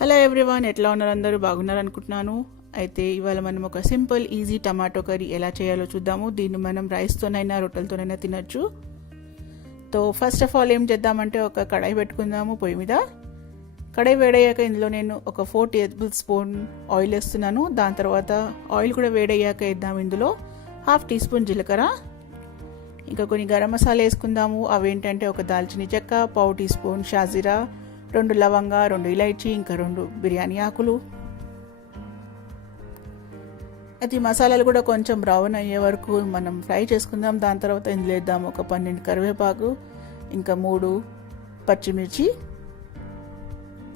Hello everyone, ఎట్లా ఉన్నారు? అందరూ బాగున్నారు అనుకుంటున్నాను. అయితే ఇవాళ మనం ఒక సింపుల్ ఈజీ టమాటో కర్రీ ఎలా చేయాలో చూద్దాము. దీన్ని మనం రైస్తోనైనా రొట్టెలతోనైనా తినొచ్చు. సో ఫస్ట్ ఆఫ్ ఆల్ ఏం చేద్దామంటే ఒక కడాయి పెట్టుకుందాము పొయ్యి మీద. కడాయి వేడయ్యాక ఇందులో నేను ఒక 4 టేబుల్ స్పూన్ ఆయిల్ వేస్తున్నాను. దాని తర్వాత ఆయిల్ కూడా వేడయ్యాక వేద్దాము ఇందులో 1/2 టీ స్పూన్ జీలకర్ర, ఇంకా కొన్ని గరం మసాలా వేసుకుందాము. అవేంటంటే ఒక దాల్చిన చెక్క, 1/2 టీ స్పూన్ షాజీరా, 2 లవంగా, 2 ఇలాచీ, ఇంకా 2 బిర్యానీ ఆకులు. అయితే ఈ మసాలాలు కూడా కొంచెం బ్రౌన్ అయ్యే వరకు మనం ఫ్రై చేసుకుందాం. దాని తర్వాత ఇందులో వేద్దాం ఒక 12 కరివేపాకు, ఇంకా 3 పచ్చిమిర్చి.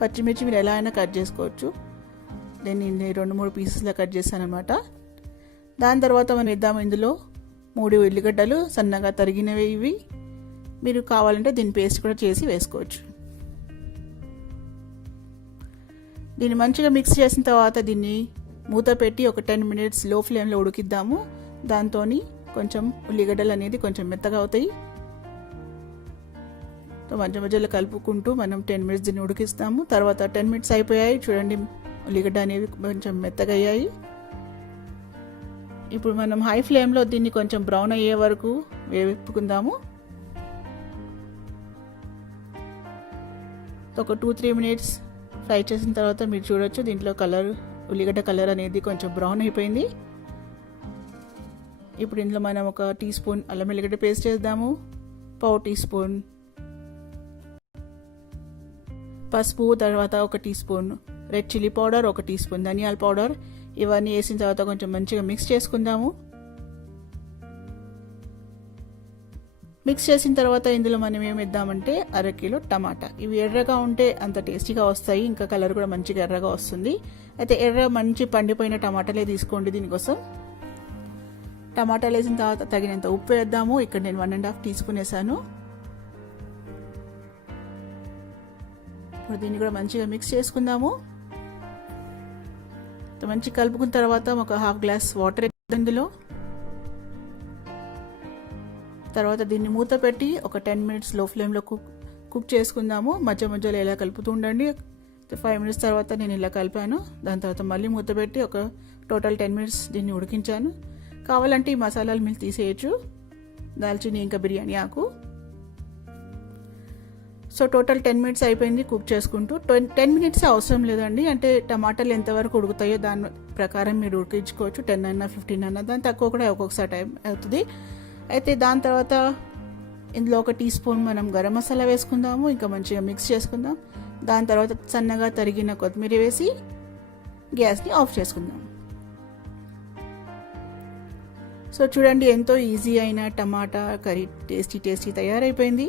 పచ్చిమిర్చి మీరు ఎలా అయినా కట్ చేసుకోవచ్చు. నేను 2-3 పీసెస్లో కట్ చేశాను అనమాట. దాని తర్వాత మనం వేద్దాం ఇందులో 3 ఉల్లిగడ్డలు సన్నగా తరిగినవి. ఇవి మీరు కావాలంటే దీని పేస్ట్ కూడా చేసి వేసుకోవచ్చు. దీన్ని మంచిగా మిక్స్ చేసిన తర్వాత దీన్ని మూత పెట్టి ఒక 10 మినిట్స్ లో ఫ్లేమ్లో ఉడికిద్దాము. దాంతో కొంచెం ఉల్లిగడ్డలు అనేది కొంచెం మెత్తగా అవుతాయి. మధ్య మధ్యలో కలుపుకుంటూ మనం 10 మినిట్స్ దీన్ని ఉడికిస్తాము. తర్వాత 10 మినిట్స్ అయిపోయాయి. చూడండి, ఉల్లిగడ్డ అనేవి కొంచెం మెత్తగా అయ్యాయి. ఇప్పుడు మనం హై ఫ్లేమ్లో దీన్ని కొంచెం బ్రౌన్ అయ్యే వరకు వేపుకుందాము. ఒక 2-3 మినిట్స్ ఫ్రై చేసిన తర్వాత మీరు చూడొచ్చు, దీంట్లో ఉల్లిగడ్డ కలర్ అనేది కొంచెం బ్రౌన్ అయిపోయింది. ఇప్పుడు ఇందులో మనం ఒక టీ స్పూన్ అల్లం వెల్లిగడ్డ పేస్ట్ చేద్దాము, 1/4 టీ స్పూన్ పసుపు, తర్వాత 1 teaspoon red chilli powder, 1 teaspoon ధనియాల పౌడర్. ఇవన్నీ వేసిన తర్వాత కొంచెం మంచిగా మిక్స్ చేసుకుందాము. మిక్స్ చేసిన తర్వాత ఇందులో మనం ఏమి వేద్దామంటే 1/2 కిలో టమాటా. ఇవి ఎర్రగా ఉంటే అంత టేస్టీగా వస్తాయి, ఇంకా కలర్ కూడా మంచిగా ఎర్రగా వస్తుంది. అయితే మంచి పండిపోయిన టమాటాలే తీసుకోండి దీనికోసం. టమాటాలు వేసిన తర్వాత తగినంత ఉప్పు వేద్దాము. ఇక్కడ నేను 1.5 టీ స్పూన్ వేసాను. ఇప్పుడు దీన్ని కూడా మంచిగా మిక్స్ చేసుకుందాము. మంచిగా కలుపుకున్న తర్వాత ఒక 1/2 గ్లాస్ వాటర్ ఇందులో. తర్వాత దీన్ని మూత పెట్టి ఒక 10 మినిట్స్ లో ఫ్లేమ్లో కుక్ చేసుకుందాము. మధ్య మధ్యలో ఇలా కలుపుతూ ఉండండి. 5 మినిట్స్ తర్వాత నేను ఇలా కలిపాను. దాని తర్వాత మళ్ళీ మూత పెట్టి ఒక టోటల్ 10 మినిట్స్ దీన్ని ఉడికించాను. కావాలంటే ఈ మసాలాలు మీరు తీసేయచ్చు, దాల్చిని ఇంకా బిర్యానీ ఆకు. సో టోటల్ 10 మినిట్స్ అయిపోయింది కుక్ చేసుకుంటూ. 10 మినిట్స్ అవసరం లేదండి, అంటే టమాటాలు ఎంతవరకు ఉడుకుతాయో దాని ప్రకారం మీరు ఉడికించుకోవచ్చు. 10 అయినా 15 అయినా, దాని తక్కువ కూడా ఒక్కొక్కసారి టైం అవుతుంది. అయితే దాని తర్వాత ఇందులో 1 టీ స్పూన్ మనం గరం మసాలా వేసుకుందాము. ఇంకా మంచిగా మిక్స్ చేసుకుందాం. దాని తర్వాత సన్నగా తరిగిన కొత్తిమీర వేసి గ్యాస్ని ఆఫ్ చేసుకుందాం. సో చూడండి, ఎంతో ఈజీ అయిన టమాటా కర్రీ టేస్టీ తయారైపోయింది.